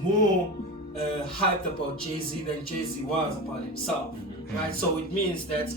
more hyped about Jay-Z than Jay-Z was about himself, right? So it means that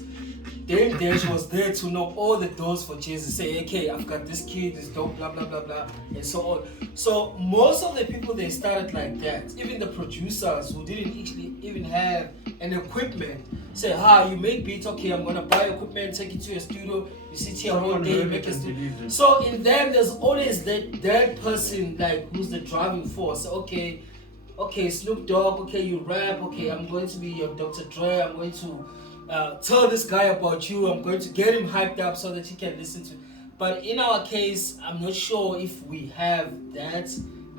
Dame Dash was there to knock all the doors for Jay-Z, say, okay, I've got this kid, this dope, blah, blah, blah, blah, and so on. So most of the people, they started like that. Even the producers who didn't actually even have an equipment, say, you make beats, okay, I'm going to buy equipment, take it to your studio, you sit here all day, make a studio. So in them, there's always that person, like, who's the driving force. Okay, Snoop Dogg, okay, you rap, okay, I'm going to be your Dr. Dre, I'm going to tell this guy about you, I'm going to get him hyped up so that he can listen to. But in our case, I'm not sure if we have that,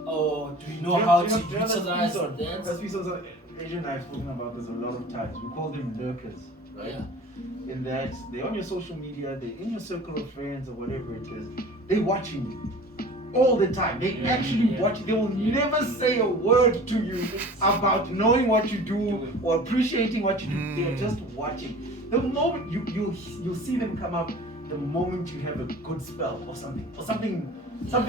or do we know how to utilize that. As we saw, Adrian and I have spoken about this a lot of times. We call them lurkers, right? Yeah. In that they're on your social media, they're in your circle of friends or whatever it is. They're watching you all the time. They actually watch. They will never say a word to you about knowing what you do or appreciating what you do. They're just watching. The moment you'll see them come up, the moment you have a good spell or something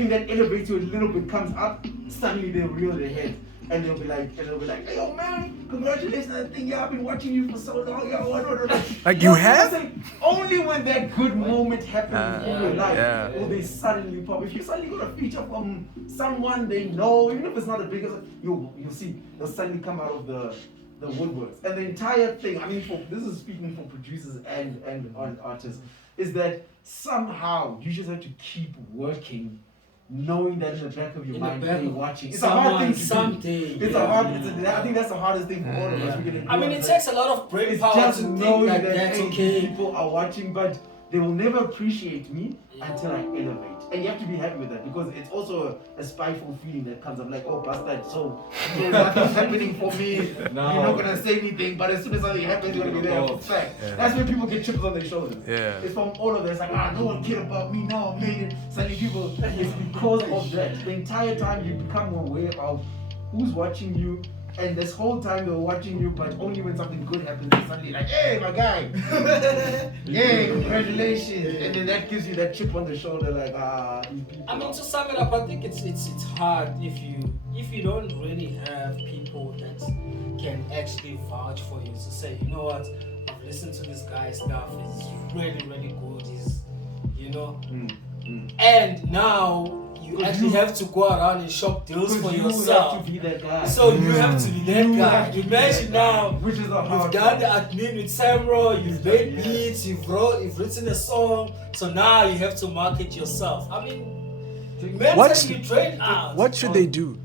that elevates you a little bit comes up, suddenly they reel their head. And they'll be like, hey, yo, man, congratulations on that thing. Yeah, I've been watching you for so long. Yeah, what. Like you have? Only when that good moment happens in your life will they suddenly pop. If you suddenly got a feature from someone they know, even if it's not the biggest, you'll see they'll suddenly come out of the woodworks. And the entire thing, I mean, this is speaking for producers and artists, is that somehow you just have to keep working, knowing that in the back of your mind they're watching. It's a hard thing to do. I think that's the hardest thing for all of us. I mean, it takes a lot of brain power to think like that's okay. People are watching, but they will never appreciate me until I elevate. And you have to be happy with that, because it's also a spiteful feeling that comes up, like, oh, bastard, so nothing's happening for me. You're not going to say anything, but as soon as something happens, you're going to be there for fact. That's when people get chips on their shoulders. It's from all of them. It's like, no one cared about me, now I'm made it. Suddenly people, it's because of that. The entire time you become aware of who's watching you, and this whole time they're watching you, but only when something good happens, they're suddenly like, hey, my guy, hey, congratulations. And then that gives you that chip on the shoulder, like, these people. I mean, to sum it up, I think it's hard if you don't really have people that can actually vouch for you, to say, you know what, I've listened to this guy's stuff, it's really, really good, and now you actually have to go around and shop deals for yourself. You have to be that guy. So you have to be that guy. Imagine now, which is you've done the admin with Samro, you've made beats, you've written a song. So now you have to market yourself. I mean, mentally drained out. What should they do?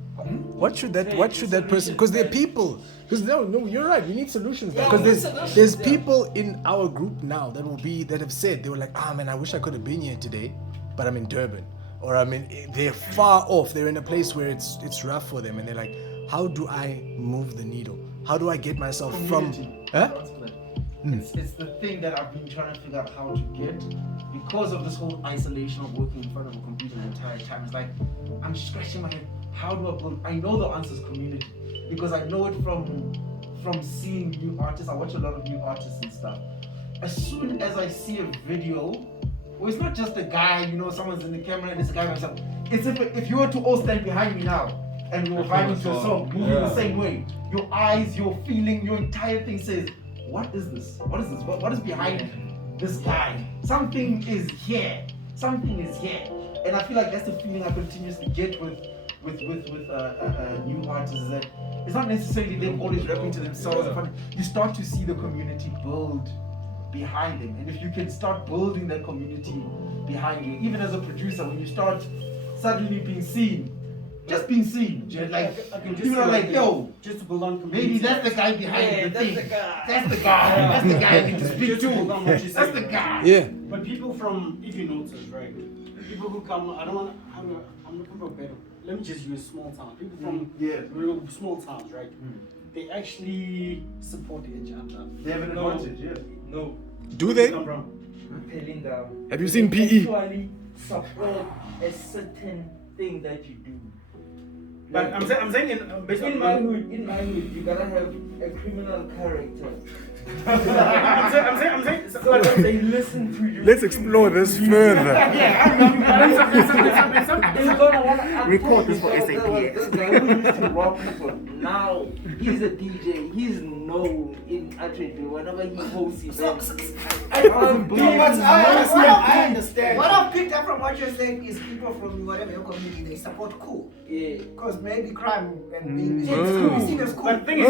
What should that person? Because they're people. Because no, you're right. We need solutions. Because there's people in our group now that have said, they were like, man, I wish I could have been here today, but I'm in Durban. Or I mean, they're far off. They're in a place where it's rough for them, and they're like, "How do I move the needle? How do I get myself community from?" It's the thing that I've been trying to figure out how to get, because of this whole isolation of working in front of a computer the entire time. It's like I'm scratching my head. How do I build? I know the answer is community, because I know it from seeing new artists. I watch a lot of new artists and stuff. As soon as I see a video. Well, it's not just a guy, someone's in the camera and it's a guy by himself. It's if you were to all stand behind me now and we were vibing to a song, moving the same way, your eyes, your feeling, your entire thing says, what is this? What is this? What is behind this guy? Something is here. Something is here. And I feel like that's the feeling I continuously get with new artists, is that it's not necessarily them always rapping to themselves. You start to see the community build behind them, and if you can start building that community behind you, even as a producer, when you start suddenly being seen, just being seen, like people are like, yo, just to build on community. Maybe that's the guy behind the thing. That's the guy I need to speak to. That's the guy. Yeah. But people from, if you notice, right, people who come, I'm looking for better. Let me just use small town. People from real small towns, right? They actually support each other. They have an advantage, No. Do they? Have you seen PE? Actually support a certain thing that you do. But I'm saying in my hood, you gotta have a criminal character I'm saying, So they listen to you. Let's explore this further. Record this for SAP. This guy who used to rob people. Now he's a DJ. He's known in Atlantic whenever he hosts events. I understand. What I've picked up from what you're saying is people from whatever your community, they support cool. Yeah. Because maybe crime and being seen as cool. But the thing is,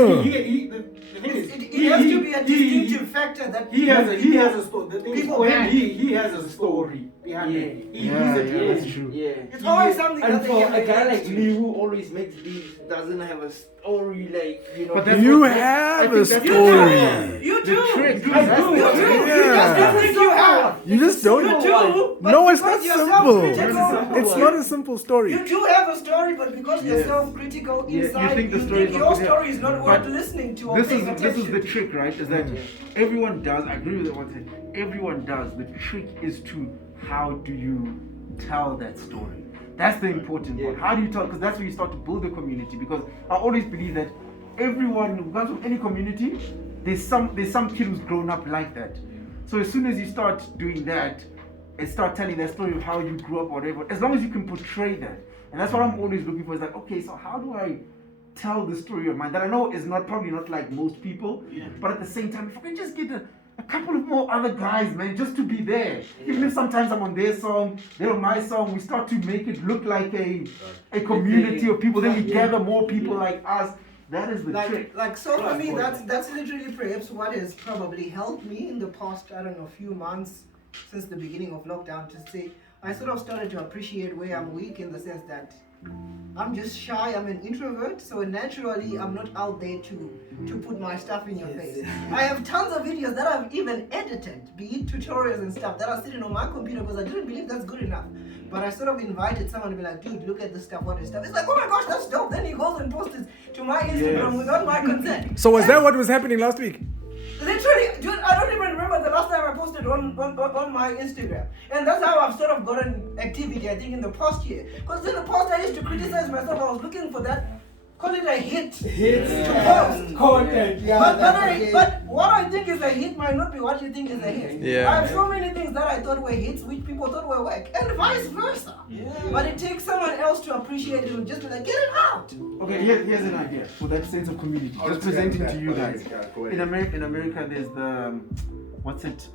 It has to be a distinctive factor that he has a story. The thing People is, behind he has a story behind it. He's a That's true. Yeah. it's always something And that for they a guy like can me who always makes beats, doesn't have a story like, you know. But that's You what- have I a think that's story. You do. trick. You do. You just don't think you have. You just don't. You do. But No, it's not because you're simple. self-critical, It's not a simple story. You do have a story, but because you're Yes. self-critical Yeah, you inside, think the story is your not good, story is not but worth listening to or This paying is attention the to. trick, right? Is that everyone does. I agree with it. One thing everyone does. The trick is to how do you tell that story? That's the important part. How do you tell? Because that's where you start to build a community. Because I always believe that everyone who comes from any community, there's some kid who's grown up like that. So as soon as you start doing that and start telling that story of how you grew up or whatever, as long as you can portray that, and that's what I'm always looking for. Is like, okay, so how do I tell the story of mine that I know is probably not like most people, but at the same time, if I can just get a couple of more other guys, man, just to be there. Even if sometimes I'm on their song, they're on my song, we start to make it look like a community of people. Then we gather more people like us. That is the trick. So for me, that's literally perhaps what has probably helped me in the past, I don't know, few months since the beginning of lockdown to say, I sort of started to appreciate where I'm weak in the sense that I'm just shy, I'm an introvert, so naturally I'm not out there to put my stuff in your face. I have tons of videos that I've even edited, be it tutorials and stuff, that are sitting on my computer because I didn't believe that's good enough. But I sort of invited someone to be like, dude, look at this stuff, what is stuff? It's like, oh my gosh, that's dope. Then he goes and posts it to my Instagram without my consent. So was that what was happening last week? Literally, dude, I don't even remember the last time I posted on my Instagram. And that's how I've sort of gotten activity, I think, in the past year. Because in the past, I used to criticize myself. I was looking for that, call it a hit. To post. Content. But what I think is a hit might not be what you think is a hit. Yeah. I have so many things that I thought were hits, which people thought were whack. And vice versa. But it takes someone else to appreciate it and just be like, get it out. Okay, here's an idea for that sense of community. Just presenting to you guys. In America, there's the what's it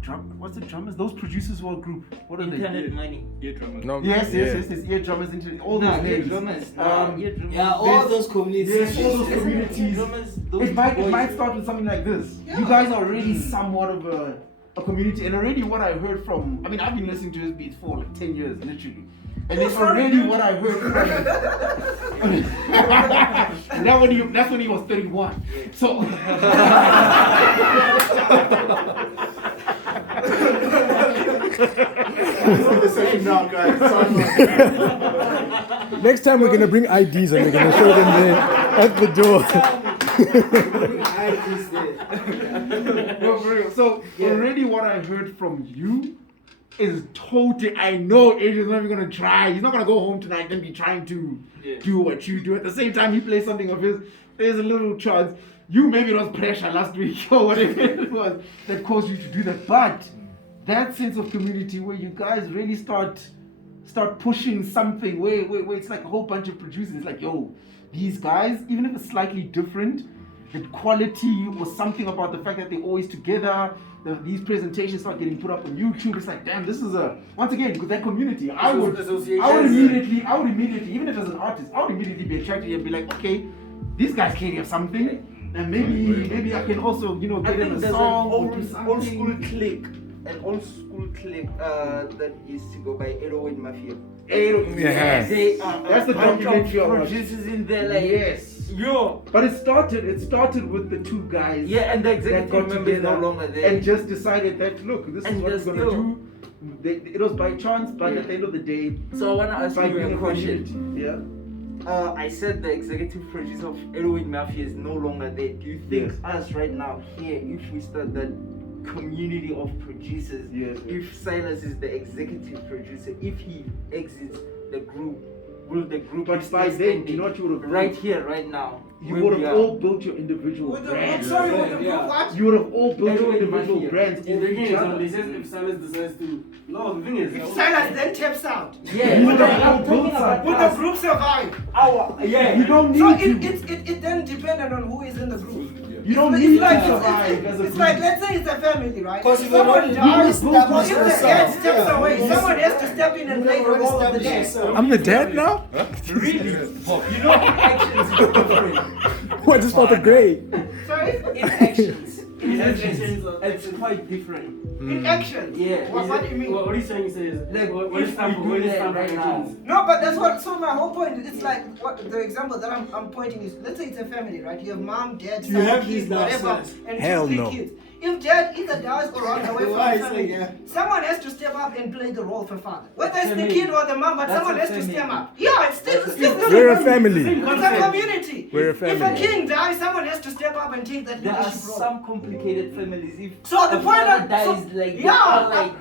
drummers? Those producers who are group. What are they? Internet money. No. Yes. There's ear drummers. All those names. Yeah, all those communities. Yes, all those communities. It might start with something like this. You guys are already somewhat of a community, and already what I heard from. I mean, I've been listening to his beats for like 10 years, literally. And it's already what I heard from him. And that's when he was 31. So Next time we're gonna bring IDs and we're gonna show them there at the door. No, for real. So already what I heard from you is totally. I know Adrian's not even gonna try. He's not gonna go home tonight and be trying to do what you do. At the same time, he plays something of his. There's a little chance. You maybe it was pressure last week or whatever it was that caused you to do that. But that sense of community where you guys really start pushing something where it's like a whole bunch of producers. It's like, yo, these guys, even if it's slightly different, the quality or something about the fact that they're always together. These presentations start getting put up on YouTube. It's like, damn, this is once again with that community. I would immediately, even if as an artist, I would immediately be attracted and be like, okay, these guys clearly have something, and maybe I can also, get them a song or do something. Old school clique that used to go by 808 Mafia. Yes. They That's the documentary of producers in there, like yes. yo. But it started with the two guys. Yeah, and the that executive got member is no together longer there. and just decided that look, this is And what we're they're gonna still- do. It was by chance, but at the end of the day, So I wanna ask by you being a a question. community. Yeah. I said the executive producer of 808 Mafia is no longer there. Do you think us right now here, if we start that community of producers, Yes. if Silas is the executive producer, if he exits the group, will the group But be by still then, you know standing what you would have right here, right now? You where would we have are? all built your individual With the brands. sorry, with the Yeah. group what? You would have all built your Everyone individual here. brands The off thing each is, other. they said if Silas decides to. No, the thing is. If Silas then taps out, Yeah, You but would have all I'm built talking about would the us. group survive? Yeah. You don't need So to. it then depended on who is in the group. You don't It's need like to survive as a it's group. like let's say it's a family, right? Because if Someone you dies, don't or establish if the yourself, dad steps yeah. away, someone has to step in and play the role of the dad. I'm the dad now? Really? You know, in actions is different. What, just felt the grade? Sorry? In actions, it's quite different. In action. Yeah. What do you mean? What he's saying is, Like, what is if time we what do is that time right for now, actions? No, but that's what. So my whole point. It's like what the example that I'm pointing is. Let's say it's a family, right? You have mom, dad, You son, have kids, these now, whatever, Silas. and Hell 2, 3 no. kids. If dad either dies or runs away from Why the is family, it, yeah? someone has to step up and play the role of a father. Whether it's the Family. kid or the mom, but That's someone a has to family. step up. Yeah, it's still the We're a same family. It's a community. We're a If a family. king dies, someone has to step up and take that there are leadership role. some complicated families. If So the a point father that dies, like, they yeah, are like,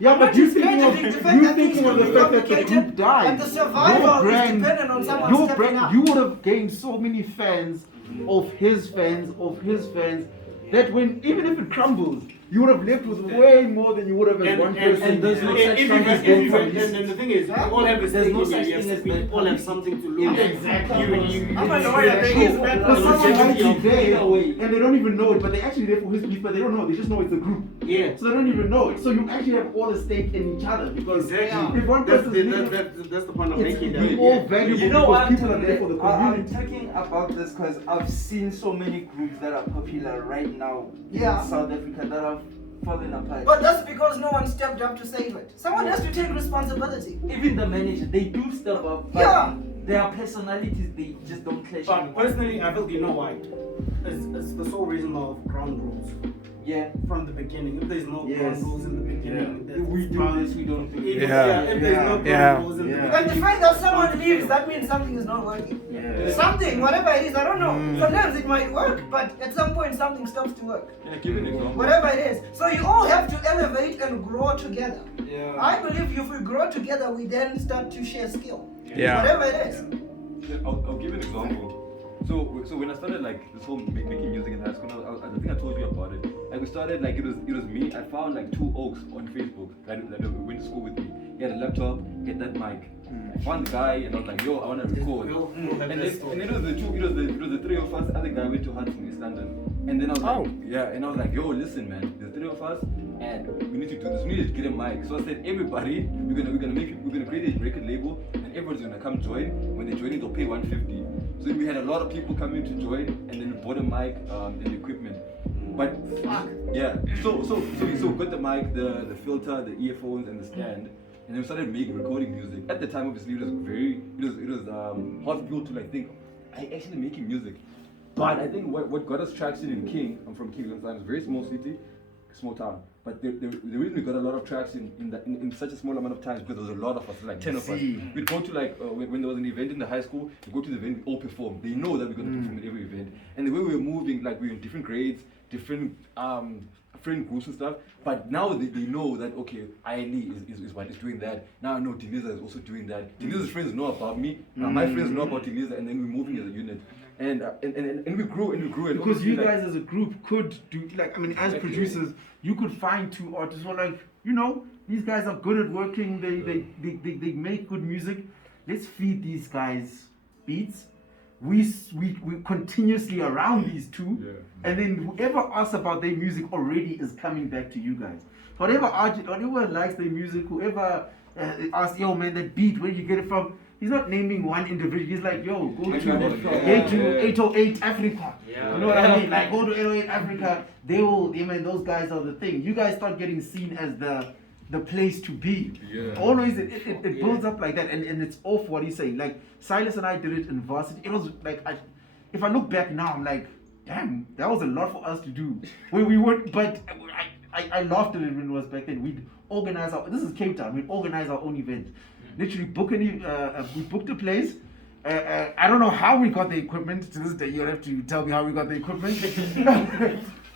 Yeah, but you thinking of the fact you that things thinking of will the be fact that the complicated, group died. and the survival is brand, dependent on someone your stepping brand, up. you would have gained so many fans of his fans that when even if it crumbles, you would have left with way more than you would have as one person. and there's no And such thing as and the thing is, we all have a There's stake no in such it. thing as We bad all have something to lose. Exactly. I'm a lawyer, there is bad Because someone's publicity. actually there and they don't even know it, but they're actually there for his beef, but they don't know. They just know it's a group. Yeah. So they don't even know it. So you actually have all the stake in each other because Exactly. if one That's person's the, leaving, that's the point I'm it's making. we all valuable You know because what I'm people are there for the I'm community. talking about this because I've seen so many groups that are popular right now Yeah. in South Africa that have fallen apart. But that's because no one stepped up to save it. Someone has to take responsibility. Even the manager, they do step up, but Yeah. their personalities, they just don't clash But anymore. personally, I feel you know why. It's the sole reason of ground rules Yeah. from the beginning. If there's no Yes. ground rules in the beginning, Yeah. then We it's do probably- this, we don't do If, that. Yeah. if there's no ground Yeah. rules in the Yeah. But the beginning. fact that someone leaves, that means something is not working. Yeah. Something, whatever it is, I don't know. Sometimes it might work, but at some point something stops to work. Can I give an example? Whatever it is. So you all have to elevate and grow together. Yeah. I believe if we grow together, we then start to share skill. Yeah. Whatever it is. I'll give an example. So when I started like this whole making music in high school, I think I told you about it. Like we started like it was me. I found like 2 oaks on Facebook that went to school with me. He had a laptop, he had that mic. I found the guy and I was like, yo, I wanna record. And then it was the 3 of us. The other guy went to Hudson, East London. And then I was like, yeah, and I was like, yo, listen, man, there's 3 of us, and we need to do this. We need to get a mic. So I said, everybody, we're gonna create a record label, and everyone's gonna come join. When they join it, they'll pay 150. So we had a lot of people coming to join, and then we bought a mic and equipment. But yeah, so we got the mic, the filter, the earphones, and the stand. And then we started recording music. At the time, obviously, it was hard for people to like think, I actually making music. But I think what got us traction in King, I'm from King, it's a very small city, small town. But the reason we got a lot of traction in such a small amount of time is because there was a lot of us, like 10 of us. We'd go to like, when there was an event in the high school, we'd go to the event, we all perform. They know that we're going to perform at every event. And the way we were moving, like we were in different grades, different friend groups and stuff, but now they know that okay, Ailey is what is doing that. Now I know Deliza is also doing that. Deliza's friends know about me, my friends know about Deliza, and then we're moving as a unit. And we grew and Because you like, guys as a group could do, like, I mean, as producers, you could find 2 artists who are like, you know, these guys are good at working, they make good music. Let's feed these guys beats. We continuously around these 2, and then whoever asks about their music already is coming back to you guys. Whatever likes their music, whoever asks, yo man, that beat, where did you get it from? He's not naming one individual. He's like, yo, go to 808 Africa. You know what I mean? Like, go to 808 Africa. Those guys are the thing. You guys start getting seen as the place to be. Always, it builds up like that, and it's off what he's saying. Like, Silas and I did it in varsity. It was like, if I look back now, I'm like, damn, that was a lot for us to do. Where we weren't, but I laughed at it when it was back then. We'd organize this is Cape Town, we'd organize our own event. Literally we booked a place. I don't know how we got the equipment. To this day, you'll have to tell me how we got the equipment.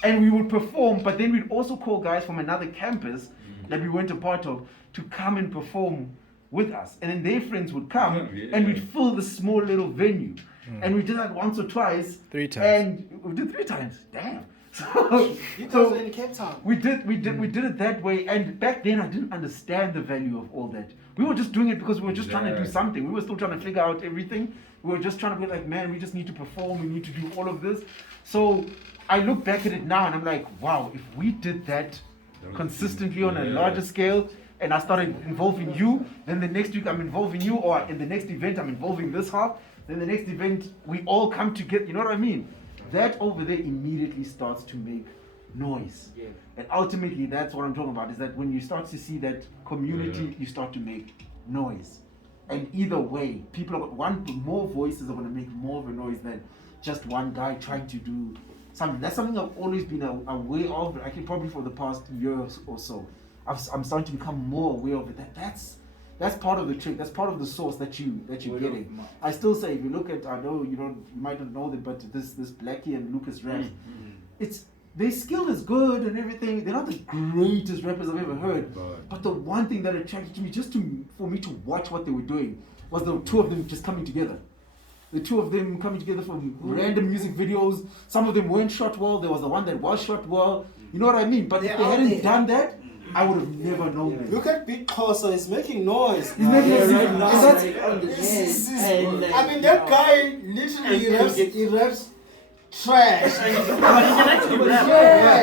And we would perform, but then we'd also call guys from another campus that we weren't a part of to come and perform with us, and then their friends would come, and we'd fill the small little venue, and we did that once or twice. 3 times. And we did 3 times. Damn. So, You guys were in Cape Town. we did it that way, and back then I didn't understand the value of all that. We were just doing it because we were just trying to do something. We were still trying to figure out everything. We were just trying to be like, man, we just need to perform. We need to do all of this. So I look back at it now and I'm like, wow, if we did that consistently on a larger scale, and I started involving you, then the next week I'm involving you, or in the next event I'm involving this half, then the next event we all come together. You know what I mean? That over there immediately starts to make noise. Yeah. And ultimately, that's what I'm talking about, is that when you start to see that community, you start to make noise. And either way, people are more voices are going to make more of a noise than just one guy trying to do something. That's something I've always been aware of. I can probably for the past year or so, I'm starting to become more aware of it. That's part of the trick. That's part of the source that you're getting. I still say, if you look at, I know you might not know that, but this Blackie and Lucas raps, their skill is good and everything. They're not the greatest rappers I've ever heard. But the one thing that attracted me, for me to watch what they were doing, was the two of them just coming together. The two of them coming together from random music videos. Some of them weren't shot well. There was the one that was shot well. You know what I mean? But if they hadn't done that, I would have never known this. Look at Big Closer, he's making noise. He's making right now, I mean, that guy literally he raps trash. But he can actually rap.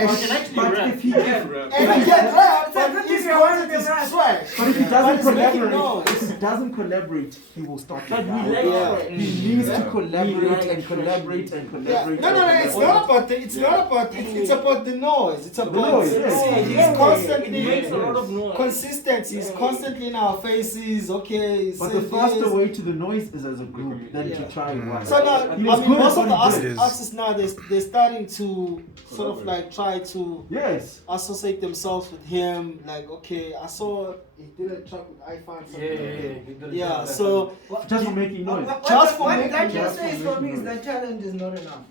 He can actually rap. If he can And he can rap, but his content is trash. But if he doesn't But he's making collaborate, noise. if he doesn't collaborate, he will start to But die. he likes He needs to collaborate and collaborate and collaborate. No, it's not about it's about the noise. It's about noise, he's constantly He makes a lot of noise. consistent. He's constantly in our faces. Okay, But the faster way to the noise is as a group than to try one. So now, I He was mean, good most at of the what he did. artists now they're starting to sort of like try to Yes. associate themselves with him. Like, okay, I saw he did a track with iPhone. Yeah. So Just for making noise. Just for what making- that just just for says for me making is that talent is not enough.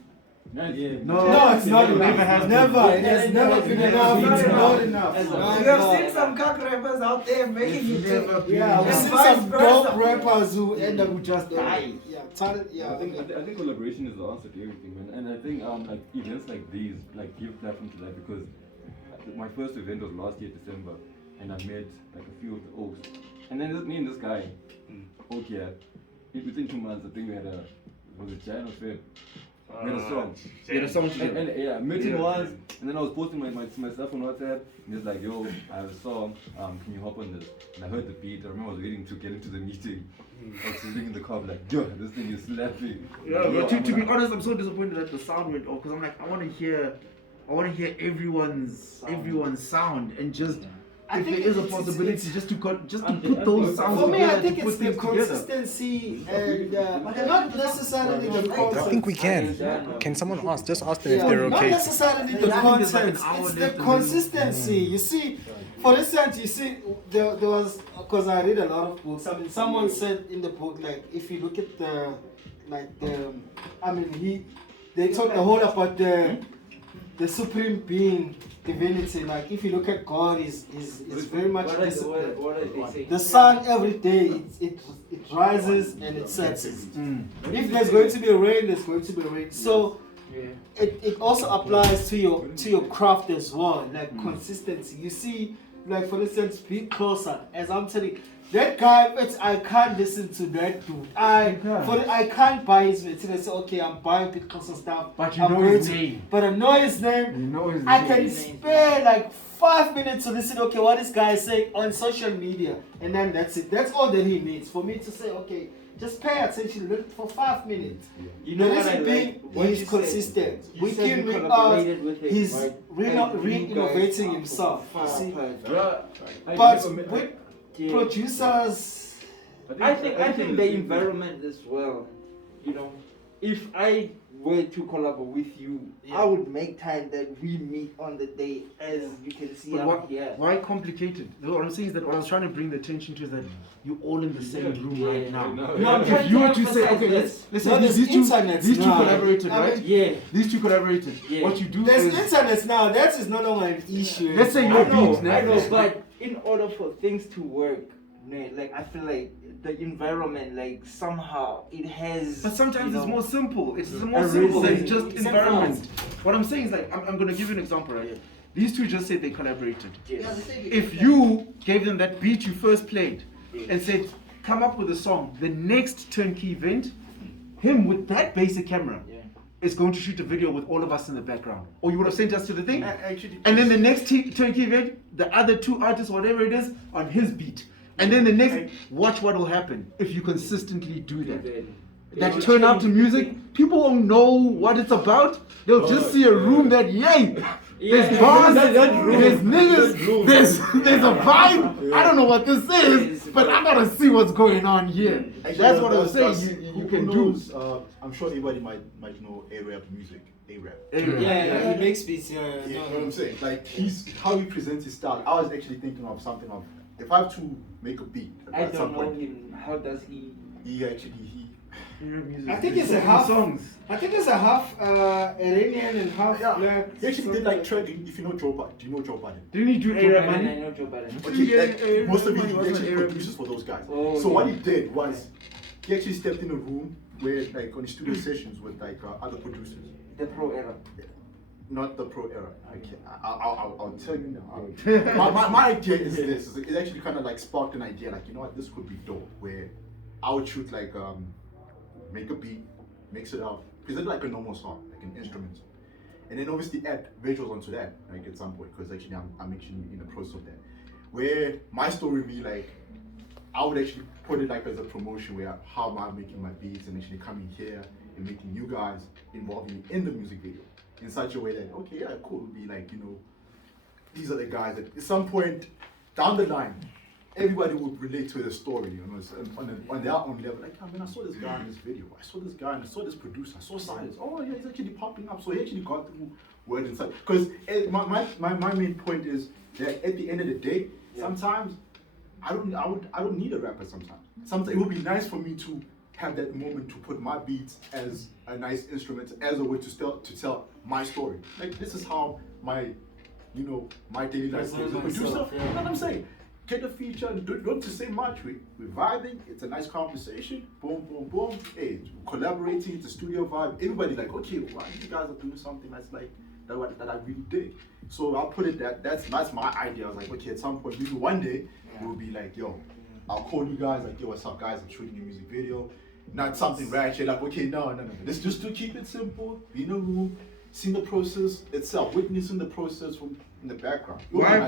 No, it's not enough. Never has Never. been. It has never been enough. It's not enough. You have seen some cock rappers out there making it. Yeah, we've And seen vice some versa. dope rappers who end up Who just die. Yeah, talent. I Yeah. think collaboration is the answer to everything, man. And I think like events like these like give platform to that, because my first event was last year December, and I met like a few of the Oaks, and then me and this guy, okay, within 2 months I think we had was it Jan or Feb? We had a song. And yeah, I met him once, and then I was posting my stuff on WhatsApp, and he's like, yo, I have a song, can you hop on this? And I heard the beat. I remember I was waiting to get into the meeting. I was sitting in the car, like, yo, this thing is slapping. Yeah, but to be honest, I'm so disappointed that the sound went off, because I'm like, I want to hear everyone's sound, and just if there is a possibility just to put those sounds For me, together, I think to put it's the things together. consistency and not necessarily the content. I think we can. Can someone ask? Just ask them if they're Not okay. necessarily the content, it's the consistency. You see, for instance, there was, because I read a lot of books. I mean, someone said in the book, like, if you look at they talk the whole about the supreme being, divinity. Like, if you look at God, is very much disciplined. What are they saying? The sun every day it rises and it sets. If there's going to be rain, there's going to be rain. So it also applies to your craft as well, like consistency. You see, like for instance, Be Closer. As I'm telling you, that guy, I can't listen to that dude. I can't buy his material and say, okay, I'm buying Be Closer stuff. But you know his name. But I know his name. You know his I name. can spare like 5 minutes to listen, okay, what this guy is saying on social media, and then that's it. That's all that he needs for me to say, okay, just pay attention for 5 minutes. You know what I being, like? he's consistent. You said you collaborated with him, He's right? re-innovating himself. You see? I But never met- with producers, I think the environment as well. You know, if I were to collaborate with you, I would make time that we meet on the day, as you can see But up here. why complicated? What I'm saying is that what I was trying to bring the attention to is that you're all in the same room right now. No, If you were to say, okay, let's say No, there's these internet two now. collaborated, I right? mean, Yeah. These two collaborated. Yeah. What you do there's is internet now. That is no longer an issue. let's say I your know, beat, I know, but in order for things to work, like I feel like the environment, like somehow it has. But sometimes you it's know, more simple. It's a more simple than reason. just Simple. environment. What I'm saying is like I'm gonna give you an example right here. These two just said they collaborated. Yes. Yeah, they say we If can- you gave them that beat you first played and said, come up with a song, the next Turnkey event, him with that basic camera Yeah. is going to shoot a video with all of us in the background. Or you would have sent us to the thing. Actually, And then the next Turnkey event, the other two artists, whatever it is, on his beat. And then the next, watch what will happen if you consistently do that. That turn up to music, people won't know what it's about. They'll just see a room that, yay! There's bars, there's niggas, there's a vibe. I don't know what this is, but I gotta see what's going on here. That's what I was saying. You can do. I'm sure everybody might know A-rap music. A-rap. Yeah, he makes beats. You know what I'm saying? Like how he presents his style. I was actually thinking of something of if I have to make a beat I at don't some know point. him. How does he? I think it's a half. songs. I think it's a half Iranian and half black. He actually did like tracking. If you know Joe Budden, do you know Joe Budden? Didn't he do I A-Rap money? know Joe Budden. Okay, most of it Money he wasn't actually A-rap produces for those guys. Oh, So yeah. what he did was he actually stepped in a room where like on his studio sessions with like other producers. The pro era. Not the pro era. I'll tell you now. my idea is this. It actually kind of like sparked an idea. Like, you know what, this could be dope. Where I would shoot like make a beat, mix it up, present like a normal song, like an instrument, and then obviously add visuals onto that, like at some point. Because actually I'm actually in the process of that. Where my story would be like, I would actually put it like as a promotion where how am I making my beats and actually coming here and making you guys involved in the music video in such a way that, okay, yeah, cool, it'd be like, you know, these are the guys that at some point down the line, everybody would relate to the story, you know, on their own level. Like, I mean, I saw this guy in this video, I saw this guy and I saw this producer, I saw Silas. Oh yeah, he's actually popping up. So he actually got through word and such. Because my main point is that at the end of the day, sometimes I don't need a rapper sometimes. Sometimes it would be nice for me to have that moment to put my beats as a nice instrument, as a way to tell my story. Like, this is how my daily life goes. As a producer, you know what I'm saying? Get a feature, don't to say much. We're vibing, it's a nice conversation, boom, boom, boom. Hey, collaborating, it's a studio vibe. Everybody like, okay, wow, you guys are doing something that's like that I really dig. So I'll put it that's my idea. I was like, okay, at some point, maybe one day, it will be like, yo, I'll call you guys, like, yo, what's up, guys? I'm shooting a music video. Not something ratchet, like, okay, no. Let's just to keep it simple, be in a room, see the process itself, witnessing the process from in the background. Why